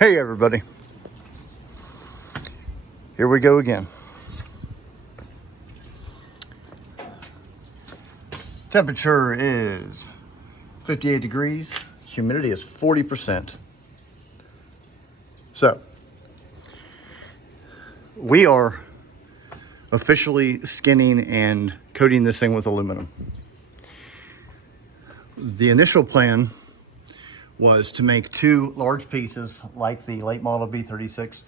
Hey everybody, here we go again. Temperature is 58 degrees, humidity is 40%. So, we are officially skinning and coating this thing with aluminum. The initial plan was to make two large pieces like the late model B-36,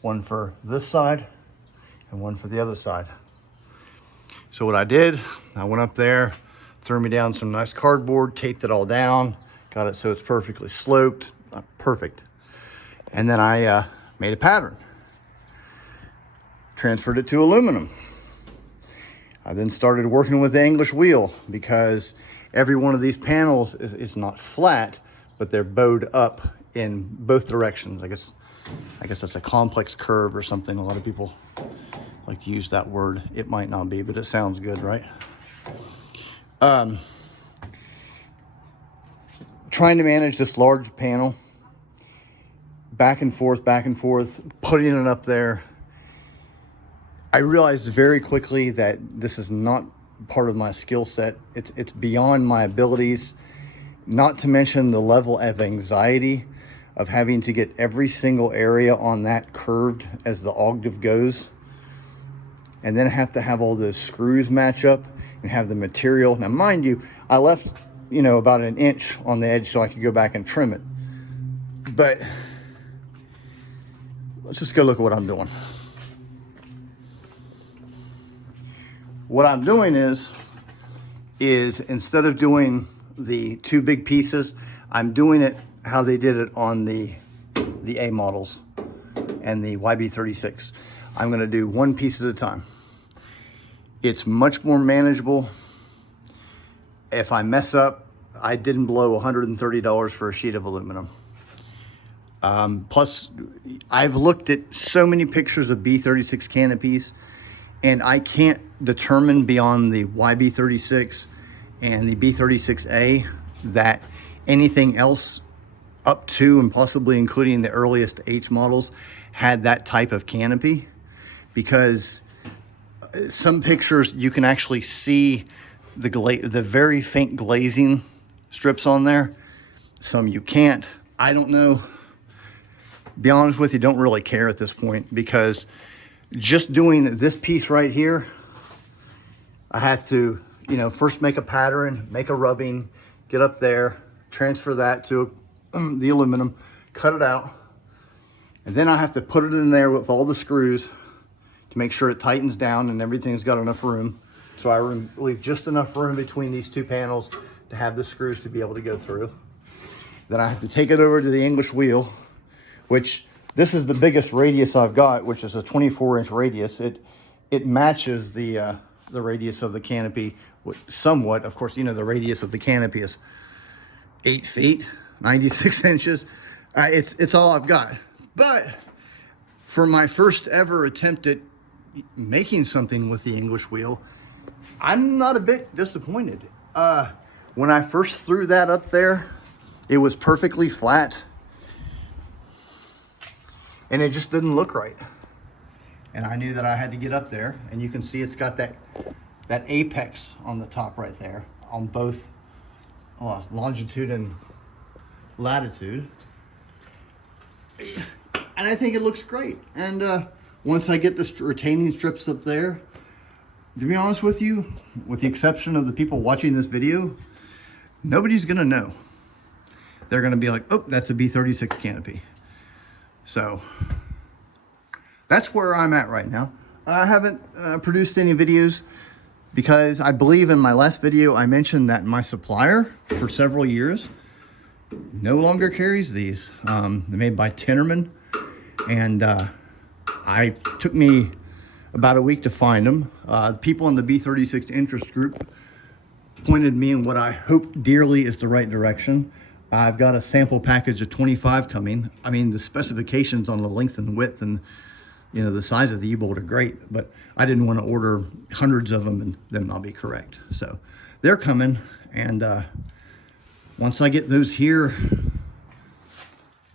one for this side and one for the other side. So what I did, I went up there, threw me down some nice cardboard, taped it all down, got it so it's perfectly sloped, not perfect. And then I made a pattern, transferred it to aluminum. I then started working with the English wheel because every one of these panels is not flat, but they're bowed up in both directions. I guess that's a complex curve or something. A lot of people like to use that word. It might not be, but it sounds good, right? Trying to manage this large panel, back and forth, putting it up there. I realized very quickly that this is not part of my skill set. It's beyond my abilities. Not to mention the level of anxiety of having to get every single area on that curved as the octave goes, and then have to have all those screws match up and have the material. Now, mind you, I left, about an inch on the edge so I could go back and trim it. But let's just go look at what I'm doing. What I'm doing is instead of doing the two big pieces, I'm doing it how they did it on the A models and the YB-36. I'm gonna do one piece at a time. It's much more manageable. If I mess up, I didn't blow $130 for a sheet of aluminum. Plus, I've looked at so many pictures of B-36 canopies, and I can't determine beyond the YB-36 and the B-36A that anything else up to and possibly including the earliest H models had that type of canopy, because some pictures you can actually see the very faint glazing strips on there. Some you can't. I don't know. Be honest with you, don't really care at this point, because just doing this piece right here, I have to, first make a pattern, make a rubbing, get up there, transfer that to the aluminum, cut it out, and then I have to put it in there with all the screws to make sure it tightens down and everything's got enough room. So I leave just enough room between these two panels to have the screws to be able to go through. Then I have to take it over to the English wheel, which this is the biggest radius I've got, which is a 24-inch radius. It matches the radius of the canopy somewhat. Of course, the radius of the canopy is 8 feet, 96 inches. It's all I've got. But for my first ever attempt at making something with the English wheel, I'm not a bit disappointed. When I first threw that up there, it was perfectly flat, and it just didn't look right. And I knew that I had to get up there, and you can see it's got that apex on the top right there on both longitude and latitude. And I think it looks great. And once I get the retaining strips up there, to be honest with you, with the exception of the people watching this video, nobody's gonna know. They're gonna be like, oh, that's a B-36 canopy. So that's where I'm at right now. I haven't produced any videos because I believe in my last video I mentioned that my supplier for several years no longer carries these. They're made by Tinnerman, and I took me about a week to find them. People in the B-36 interest group pointed me in what I hope dearly is the right direction. I've got a sample package of 25 coming. I mean, the specifications on the length and width and the size of the U-bolt are great, but I didn't want to order hundreds of them and them not be correct. So they're coming, and once I get those here,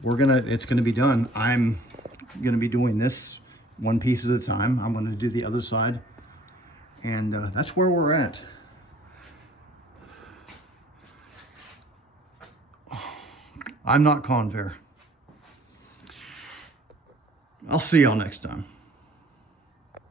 it's gonna be done. I'm gonna be doing this one piece at a time. I'm gonna do the other side, and that's where we're at. I'm not Convair. I'll see y'all next time.